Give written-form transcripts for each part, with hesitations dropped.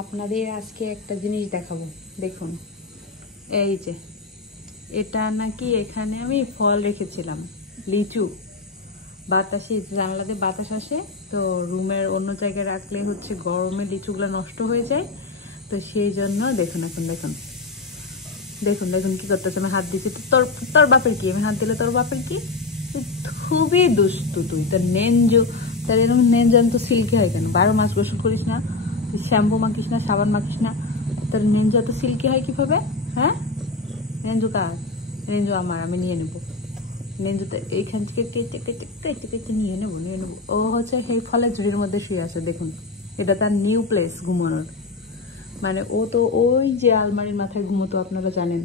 আপনাদের আজকে একটা জিনিস দেখাবো, দেখুন। এই যে এটা নাকি এখানে আমি ফল রেখেছিলাম, লিচু। বাতাসে জানলাতে বাতাস আসে, তো রুমের অন্য জায়গায় রাখলে হচ্ছে গরমে লিচুগুলো নষ্ট হয়ে যায়। তো সেই জন্য দেখুন, এখন দেখুন দেখুন দেখুন কি করতেছে। আমি হাত দিচ্ছি, তোর তোর বাপের কি? আমি হাত দিলে তোর বাপের কি? খুবই দুষ্টু তুই। তোর নেঞ্জু, তার এরকম নেঞ্জু আমি তো সিল্কি হয় কেন? 12 মাস গোসল করিস না, শ্যাম্পু মাখিস না, সাবান মাখিস না, তার নেঞ্জু এত সিল্কি হয় কিভাবে? হ্যাঁ, নেঞ্জু কার? নেঞ্জু আমার, আমি নিয়ে নেবো। নেঞ্জু তো এইখান থেকে কেটে কেটে কেটে কেটে নিয়ে নেবো, নিয়ে নেবো। ও হচ্ছে সেই ফলের ঝুড়ির মধ্যে শুয়ে আছে, দেখুন। এটা তার নিউ প্লেস ঘুমানোর। মানে ও তো ওই যে আলমারির মাথায় ঘুমোতো, আপনারা জানেন।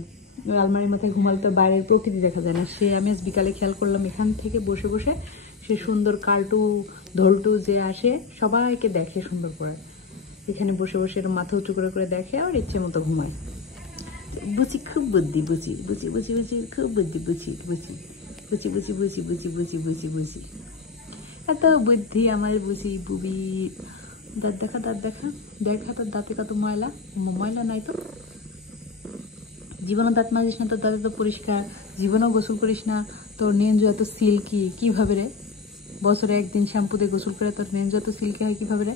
ওই আলমারির মাথায় ঘুমালে তো বাইরের প্রকৃতি দেখা যায় না। সে আমি আজ বিকালে খেয়াল করলাম, এখান থেকে বসে বসে সে সুন্দর কালটু ধলটু যে আসে সবাইকে দেখে সুন্দর করে। এখানে বসে বসে এরকম মাথা উঁচু করে করে দেখে আর ইচ্ছে মতো ঘুমায়। বুঝি খুব বুদ্ধি, বুঝি বুঝি বুঝি বুঝি খুব বুদ্ধি, বুঝি বুঝি বুঝি বুঝি বুঝি বুঝি বুঝি বুঝি বুঝি এত বুদ্ধি আমার বুঝি বুবি। দাঁত দেখা, দাঁত দেখা, দেখা তোর দাঁতে কত ময়লা। ময়লা নাই তো, জীবনও দাঁত মাজিস না, তোর দাঁতে তো পরিষ্কার। জীবনেও গোসল করিস না, তোর নেঞ্জু এত সিল্কি কিভাবে রে? বছরে একদিন শ্যাম্পু দিয়ে গোসল করে তোর নেঞ্জু এত সিল্কি হয় কিভাবে রে?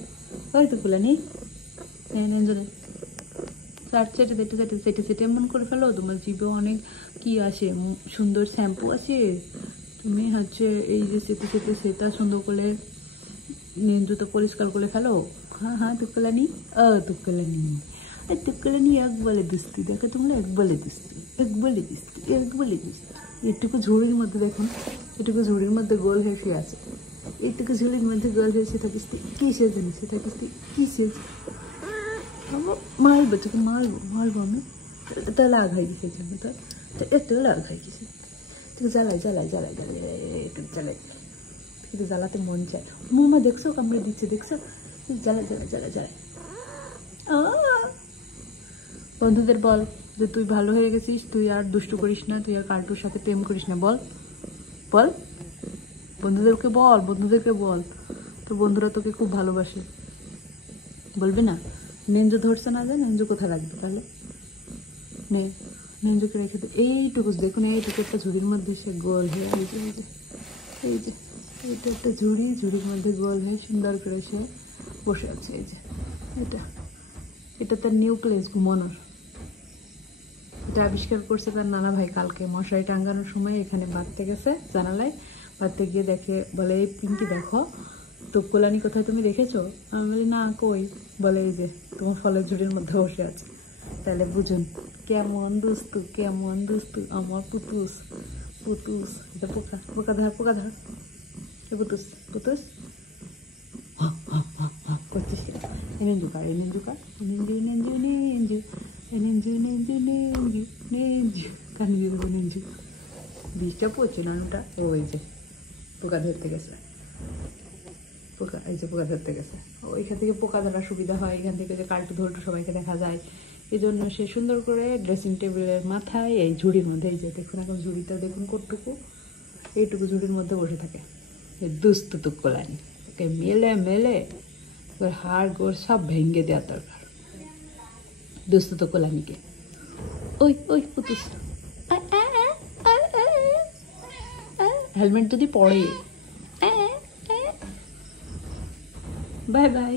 ওই তো ফুলানি নেঞ্জু রে, চেটে চেটে চেটে চেটে চেটে এমন করে ফেলো। তোমার জিভে অনেক কি আসে, সুন্দর শ্যাম্পু আছে। তুমি হচ্ছে এই যে চেটে চেটে সেটা সুন্দর করে নেঞ্জু তো পরিষ্কার করে ফেলো। হ্যাঁ হ্যাঁ, তুকলানি, তুকলানি, তুকলানি এক বলে দুস্তি। দেখো তোমরা, এক বলে দুস্তি, এক বলে দুস্তি, এক বলে দুস্তি। এটুকু ঝুড়ির মধ্যে দেখুন, এটুকু ঝুড়ির মধ্যে গোল হেসে আছে। এইটুকু ঝুড়ির মধ্যে গোল হেসে থাকিস, কিসে জানিস থাকিস, কিসে মারবো তোকে, মারবো মারবো আমি। তা লাগ হয়ে গেছে জন্য, তোর একটু লাগ হয়ে গেছে। তোকে জ্বালাই জ্বালাই জ্বালাই জ্বালাই একটু জ্বালাই, কিন্তু জ্বালাতে মন চায়। মোমা দেখছো কামড়ে দিচ্ছে, দেখছো? জ্বালা জ্বালা জ্বালা জ্বালা। বন্ধুদের বল যে তুই ভালো হয়ে গেছিস, তুই আর দুষ্টু করিস না, তুই আর কার্টুর সাথে প্রেম করিস না। বল বল, বন্ধুদেরকে বল, বন্ধুদেরকে বল। তোর বন্ধুরা তোকে খুব ভালোবাসে, বলবি না? নেঞ্জু ধরছে না, যে নেঞ্জু কোথায় লাগবে তাহলে? নে, নেঞ্জুকে রেখে দে। এইটুকু দেখুন, এইটুকু একটা ঝুড়ির মধ্যে সে গোল হয়ে, এই যে এই যে এই যে এটা একটা ঝুড়ি, ঝুড়ির মধ্যে গোল হয়ে সুন্দর করে সে বসে আছে। এই যে এটা, এটা তার নিউ প্লেস ঘুমানোর। এটা আবিষ্কার করছে তার নানা ভাই কালকে মশারি টাঙ্গানোর সময়। এখানে বাঁধতে গেছে জানালায়, বাঁধতে গিয়ে দেখে, বলে এই পিঙ্কি দেখো তোপকলানি কোথায়, তুমি দেখেছো? আমি বলি না, কই? বলে এই যে তোমার ফলের ঝুড়ির মধ্যে বসে আছে। তাহলে বুঝুন কেমন দুস্তু, কেমন দুস্তু আমার পুতুস। পুতুস, এটা পোকা, পোকা ধর, পোকা ধর। পুতুস পুতুস করছিস এনেঞ্জু কার, এনেঞ্জু কার, নেঞ্জু নেঞ্জু নেঞ্জু নেঞ্জু নেঞ্জু নেঞ্জু নেঞ্জু কান দিয়ে দেবো নেঞ্জু। বীজটা পড়ছে না ওটা। ওই যে পোকা ধরতে গেছে, পোকা, এই যে পোকা ধরতে গেছে। ওইখান থেকে পোকা ধরার সুবিধা হয়, এখান থেকে যে কালটু ধলটু সবাইকে দেখা যায়। এই জন্য সে সুন্দর করে ড্রেসিং টেবিলের মাথায় এই ঝুড়ির মধ্যে, এই যে দেখুন এখন ঝুড়িটা দেখুন কতটুকু, এইটুকু ঝুড়ির মধ্যে বসে থাকে। এই দুস্তু তুক্কলানি, ওকে মেলে মেলে ওর হাড় গোড় সব ভেঙে দেওয়ার দরকার দুস্তু তুক্কলানিকে। ওই ওই পুতুস, হেলমেট যদি পড়ে। Bye bye.